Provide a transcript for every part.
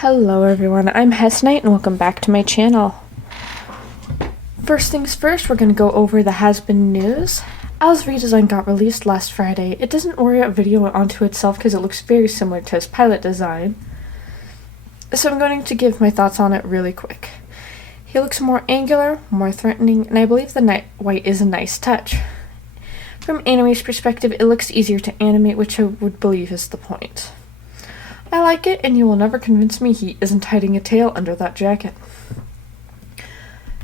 Hello everyone, I'm HAZBIN and welcome back to my channel. First things first, we're going to go over the HAZBIN news. Al's redesign got released last Friday. It doesn't orient a video onto itself because it looks very similar to his pilot design. So I'm going to give my thoughts on it really quick. He looks more angular, more threatening, and I believe the night white is a nice touch. From anime's perspective, it looks easier to animate, which I would believe is the point. I like it, and you will never convince me he isn't hiding a tail under that jacket.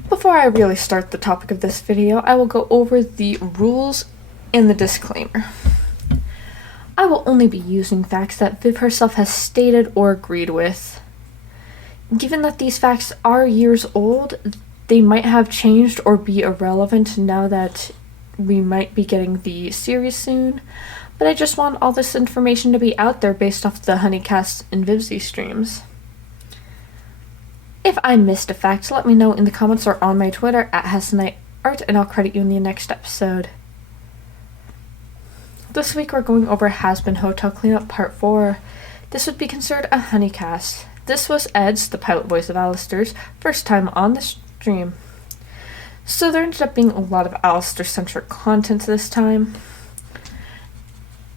Before I really start the topic of this video, I will go over the rules and the disclaimer. I will only be using facts that Viv herself has stated or agreed with. Given that these facts are years old, they might have changed or be irrelevant now that we might be getting the series soon. But I just want all this information to be out there based off the Honeycast and Vivzie streams. If I missed a fact, let me know in the comments or on my Twitter at HAZBINart, and I'll credit you in the next episode. This week we're going over HAZBIN Hotel Cleanup Part 4. This would be considered a Honeycast. This was Ed's, the pilot voice of Alistair's, first time on the stream. So there ended up being a lot of Alistair-centric content this time.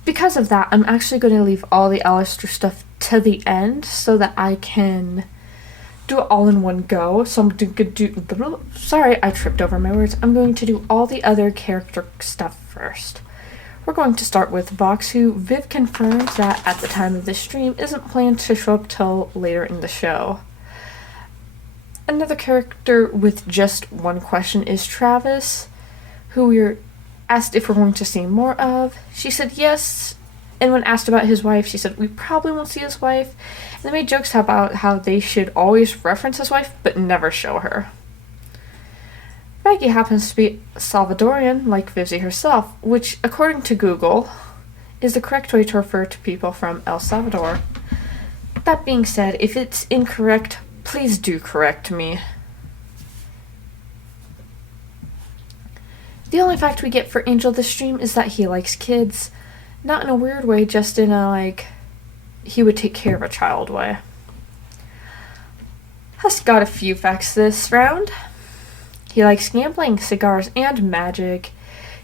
Because of that, I'm actually going to leave all the Alistair stuff to the end so that I can do it all in one go. So sorry, I tripped over my words. I'm going to do all the other character stuff first. We're going to start with Vox, who Viv confirms that at the time of this stream isn't planned to show up till later in the show. Another character with just one question is Travis, who we're asked if we're going to see more of. She said yes, and when asked about his wife, she said we probably won't see his wife. And they made jokes about how they should always reference his wife, but never show her. Maggie happens to be Salvadorian, like Vivzie herself, which, according to Google, is the correct way to refer to people from El Salvador. That being said, if it's incorrect, please do correct me. The only fact we get for Angel this stream is that he likes kids. Not in a weird way, just in a, he would take care of a child way. Has got a few facts this round. He likes gambling, cigars, and magic.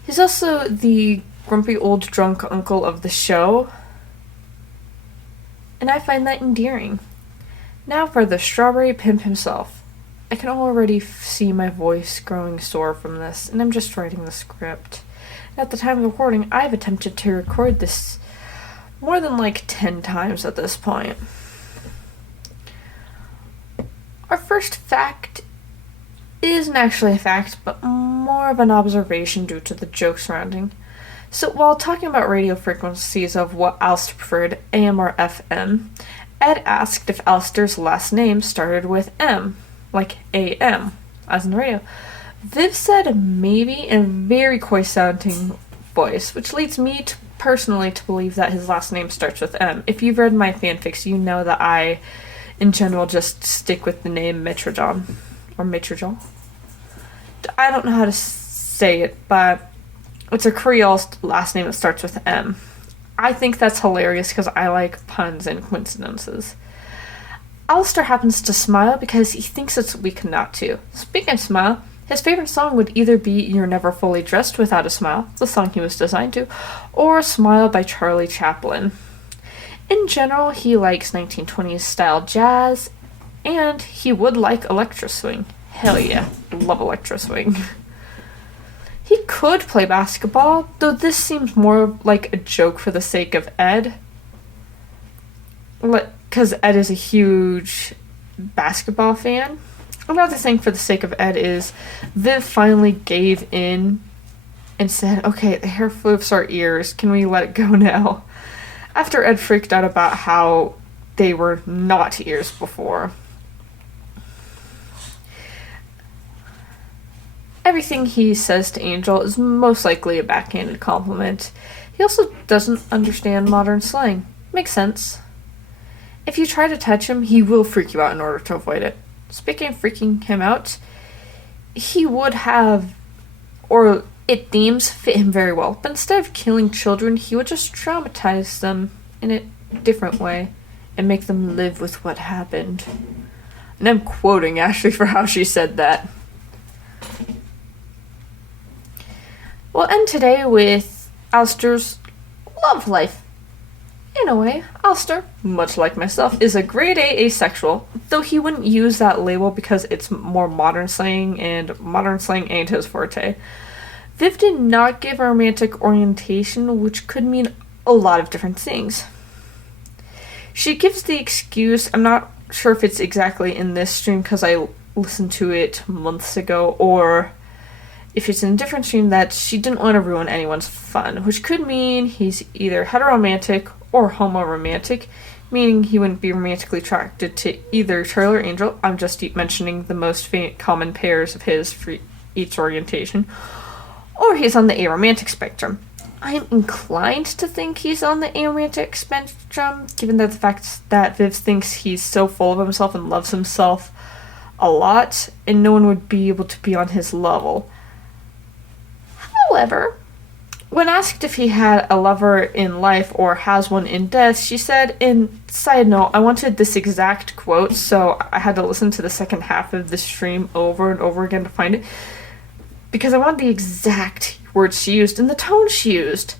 He's also the grumpy old drunk uncle of the show. And I find that endearing. Now for the strawberry pimp himself. I can already see my voice growing sore from this, and I'm just writing the script. And at the time of the recording, I've attempted to record this more than 10 times at this point. Our first fact isn't actually a fact, but more of an observation due to the joke surrounding. So while talking about radio frequencies of what Alistair preferred, AM or FM, Ed asked if Alistair's last name started with M. Like AM, as in the radio. Viv said maybe in a very coy-sounding voice, which leads me to personally to believe that his last name starts with M. If you've read my fanfics, you know that I, in general, just stick with the name Mitrajon. Or Mitrajon. I don't know how to say it, but it's a Creole last name that starts with M. I think that's hilarious because I like puns and coincidences. Alistair happens to smile because he thinks it's weak not to. Speaking of smile, his favorite song would either be You're Never Fully Dressed Without a Smile, the song he was designed to, or Smile by Charlie Chaplin. In general, he likes 1920s style jazz, and he would like electro swing. Hell yeah, love electro swing. He could play basketball, though this seems more like a joke for the sake of Ed. Because Ed is a huge basketball fan. Another thing for the sake of Ed is Viv finally gave in and said, okay, the hair flew up our ears. Can we let it go now? After Ed freaked out about how they were not ears before. Everything he says to Angel is most likely a backhanded compliment. He also doesn't understand modern slang. Makes sense. If you try to touch him, he will freak you out in order to avoid it. Speaking of freaking him out, he would have, or it themes fit him very well, but instead of killing children, he would just traumatize them in a different way. and make them live with what happened. And I'm quoting Ashley for how she said that. We'll end today with Alistair's love life. In a way, Alistair, much like myself, is a grade A asexual, though he wouldn't use that label because it's more modern slang, and modern slang ain't his forte. Viv did not give a romantic orientation, which could mean a lot of different things. She gives the excuse, I'm not sure if it's exactly in this stream because I listened to it months ago, or if it's in a different stream, that she didn't want to ruin anyone's fun, which could mean he's either heteroromantic or homoromantic, meaning he wouldn't be romantically attracted to either Charlie or Angel. I'm just mentioning the most common pairs of his for each orientation. Or he's on the aromantic spectrum. I'm inclined to think he's on the aromantic spectrum, given the fact that Viv thinks he's so full of himself and loves himself a lot, and no one would be able to be on his level. However, when asked if he had a lover in life or has one in death, she said, in side note, I wanted this exact quote, so I had to listen to the second half of the stream over and over again to find it, because I wanted the exact words she used and the tone she used.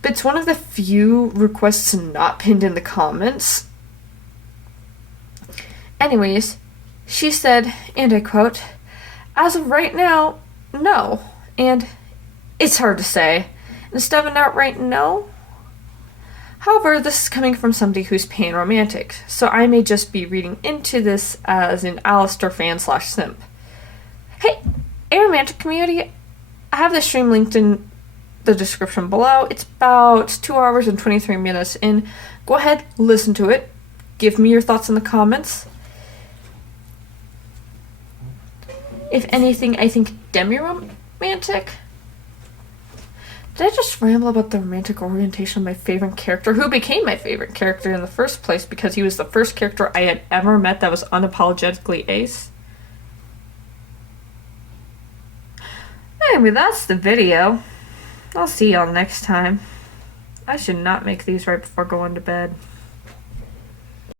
But it's one of the few requests not pinned in the comments. Anyways, she said, and I quote, as of right now, no. And it's hard to say. Instead of an outright no. However, this is coming from somebody who's pan-romantic, so I may just be reading into this as an Alistair fan/simp. Hey, aromantic community, I have the stream linked in the description below. It's about 2 hours and 23 minutes in. Go ahead, listen to it. Give me your thoughts in the comments. If anything, I think demi-romantic. Did I just ramble about the romantic orientation of my favorite character, who became my favorite character in the first place because he was the first character I had ever met that was unapologetically ace? Anyway, that's the video. I'll see y'all next time. I should not make these right before going to bed.